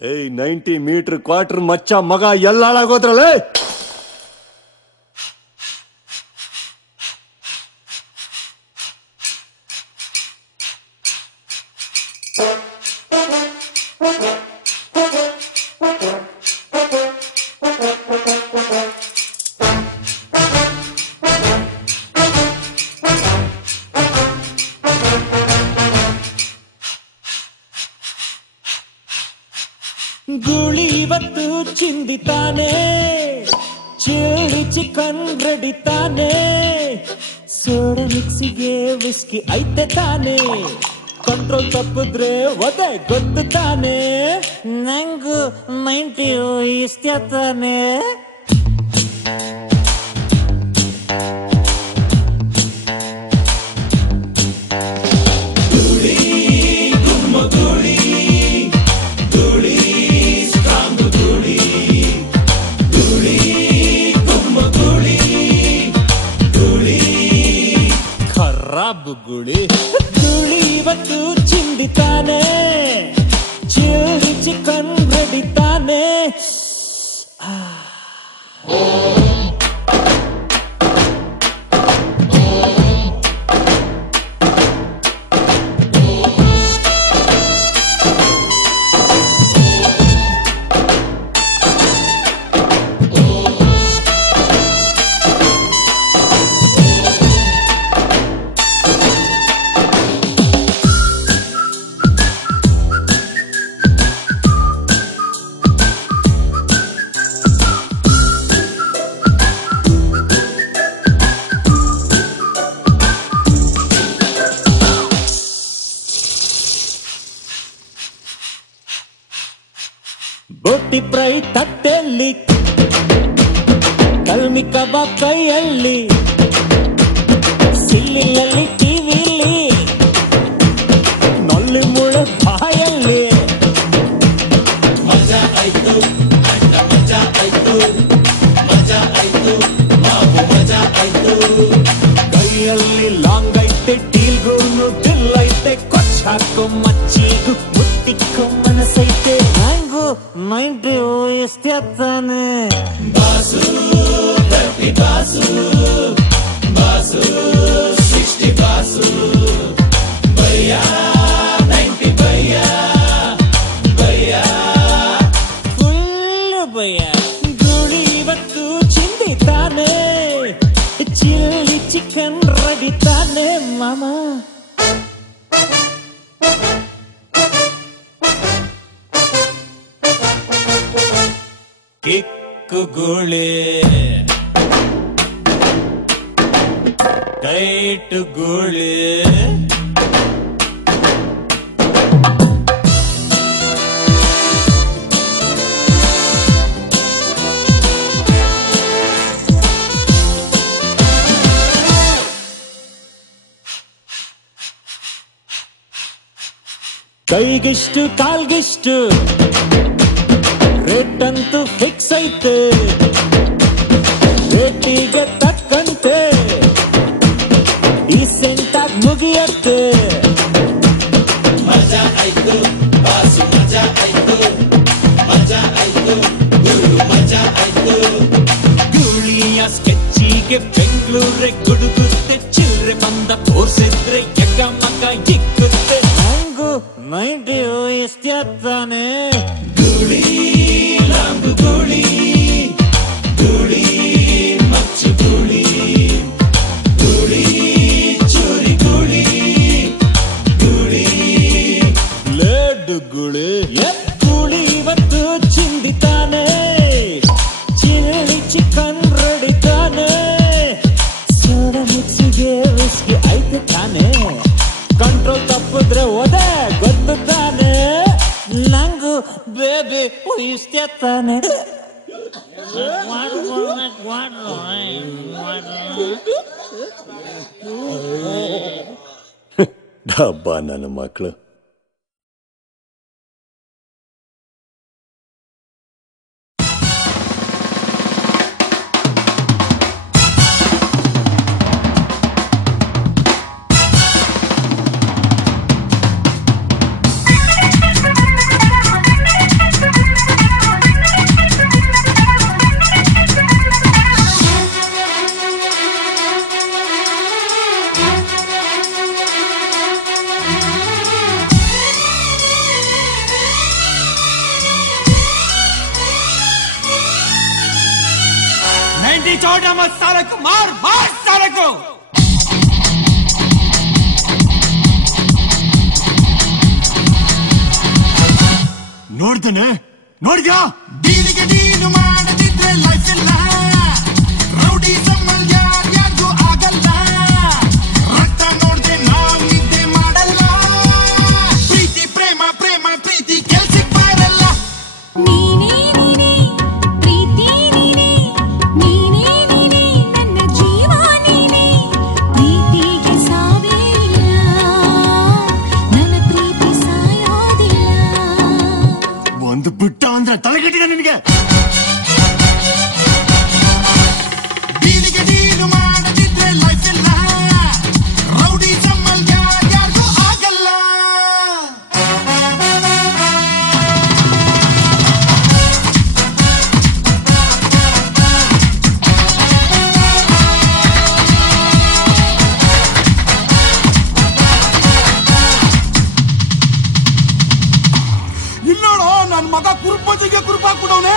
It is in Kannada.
ಏಯ್ 90 ಮೀಟರ್ ಕ್ವಾರ್ಟರ್ ಮಚ್ಚ ಮಗ ಎಲ್ಲ ಹಾಳಾಗೋದ್ರಲ್ಲೇ. ಗೂಳಿ ಇವತ್ತು ಚಿಂದಿತಾನೆ, ಚಿಲ್ಲಿ ಚಿಕನ್ ರೆಡಿ ತಾನೆ, ಸೋಡಾ ಮಿಕ್ಸಿಗೆ ವಿಸ್ಕಿ ಐತೆ ತಾನೆ, ಕಂಟ್ರೋಲ್ ತಪ್ಪಿದ್ರೆ ಒದೆ ಗೊತ್ತು ತಾನೆ, ನಂಗು 90 ಇಷ್ಟ ತಾನೆ. ಗುಳಿ ಗುಳಿ ಇವತ್ತು ಚಿಂದಿತಾನೆ, ಚಿಲ್ಲಿ ಚಿಕನ್ ರೆಡಿ ತಾನೆ. ಬೋಟಿ ಫ್ರೈ ತಟ್ಟೆಯಲ್ಲಿ, ಕಲ್ಮಿ ಕಬಾಬ್ ಕೈಯಲ್ಲಿ, ಸಿಲ್ಲಿಯಲ್ಲಿ ಟಿವಿಲಿ, ನೊಲ್ಲಿ ಮುಳೆ ಬಾಯಲ್ಲಿ. ಮಜಾ ಆಯ್ತು ಅಣ್ಣ, ಮಜಾ ಆಯ್ತು, ಮಜಾ ಆಯ್ತು ಮಾವು, ಮಜಾ ಆಯ್ತು. ಕೈಯಲ್ಲಿ ಲಾಂಗ್ ಐತೆ, ಡೀಲ್ಗೂನು ದಿಲ್ ಐತೆ, ಕೊಚ್ಚ ಹಾಕೋ ಮಚ್ಚಿಗೂ ಮುತ್ತಿಕ್ಕೋ ಮನಸ್ಸೈತೆ. 90 ಇಷ್ಟ ತಾನೆ. ಬಾಸು 30 ಬಾಸು, ಬಾಸು 60 ಬಾಸು, ಭಯ್ಯ 90 ಭಯ್ಯ, ಭಯ್ಯ ಫುಲ್ ಭಯ್ಯ. ಗುಳಿ ಇವತ್ತು ಚಿಂದಿತಾನೆ, ಚಿಲ್ಲಿ ಚಿಕನ್ ರೆಡಿ ತಾನೆ ಮಾಮ. ಕಿಕ್ಕು ಗುಳಿ ಟೈಟ್ ಗುಳಿ, ಕೈಗಿಷ್ಟು ಕಾಲ್ಗಿಷ್ಟು ರೇಟ್ ಅಂತೂ ಫಿಕ್ಸ್ ಐತೆ, ರೇಟಿಗೆ ತಕ್ಕಂತೆ ಡೀಸೆಂಟ್ ಆಗಿ ಮುಗಿಯತ್ತೆ. ಮಜಾ ಆಯ್ತು ಬಾಸು, ಮಜಾ ಆಯ್ತು, ಮಜಾ ಆಯ್ತು ಗುರು, ಮಜಾ ಆಯ್ತು. ಗುಳಿಯ ಸ್ಕೆಚ್ಚಿಗೆ ಬೆಂಗಳೂರೇ ಗುಡುಗುತ್ತೆ, ಚಿಲ್ರೆ ಬಂದ ತೋರ್ಸಿದ್ರೆ ಎಕ್ಕ ಮಕ್ಕ ಇಕ್ಕುತ್ತೆ. ನಂಗು 90 ಇಷ್ಟ ತಾನೆ. ಗುಳಿ ಲಾಂಬು ಗುಳಿ, ಗುಳಿ ಮಚ್ಚು ಗುಳಿ, ಗುಳಿ ಚೂರಿ ಗುಳಿ, ಗುಳಿ ಲೇಡು ಗುಳಿ. ಗುಳಿ ಇವತ್ತು ಚಿಂದಿತಾನೆ, ಚಿಲ್ಲಿ ಚಿಕನ್ ರೆಡಿ ತಾನೆ, ಸೋಡಾ ಮಿಕ್ಸಿಗೆ ವಿಸ್ಕಿ ಐತೆ ತಾನೆ, ಕಂಟ್ರೋಲ್ ತಪ್ಪಿದ್ರೆ ಒದೆ ಗೊತ್ತು ತಾನೆ, ನಂಗು ಬೇಬಿ ಇಷ್ಟ ತಾನೆ. ಡಬ್ಬ ನನ್ನ ಮಕ್ಕಳು. मेहंदी छोड़ मत साले को, मार मार साले को। ನೋಡ್ದೇನೆ ನೋಡಿದ್ಯಾ ಡೀಲಿಗೆ ಡೀಲು ಮಾಡದಿದ್ರೆ ಲೈಫ್ ಇಲ್ಲ ರೌಡಿ ಸಮ್ಮಲ್ ಯಾರ್ಯಾರ್ಗೂ ಆಗಲ್ಲ ರಕ್ತ ನೋಡ್ದೆ ನಾವ್ ನಿದ್ದೆ ಮಾಡಲ್ಲ ಪ್ರೀತಿ ಪ್ರೇಮ ಪ್ರೇಮ ಪ್ರೀತಿ ಕೆಲ್ಸಕ್ ಬರಲ್ಲ ನೀನೇ ನೀನೇ ಪ್ರೀತಿ ನೀನೇ ನೀನೇ ನೀನೇ ನನ್ನ ಜೀವ ನೀನೇ ಪ್ರೀತಿಗೆ ಸಾವೇ ಇಲ್ಲ ನನ್ನ ಪ್ರೀತಿ ಸಾಯೋದಿಲ್ಲ ಒಂದು ಬಿಟ್ಟ ಅಂದ್ರೆ ತಲೆಗಟ್ಟಿದ ನಿನಗೆ ಡೀಲಿಗೆ ಡೀಲು ಮಾಡದಿದ್ರೆ ಲೈಫ್ ಇಲ್ಲ ರೌಡಿ ಸಮ್ಮಲ್ ಯಾರ್ಯಾರ್ಗೂ ಆಗಲ್ಲ ಇಲ್ಲೋಡೋ ನನ್ ಮಗ ಕುರುಪತಿಗೆ ಕುರುಪಾಕ್ಬಿಡವನೆ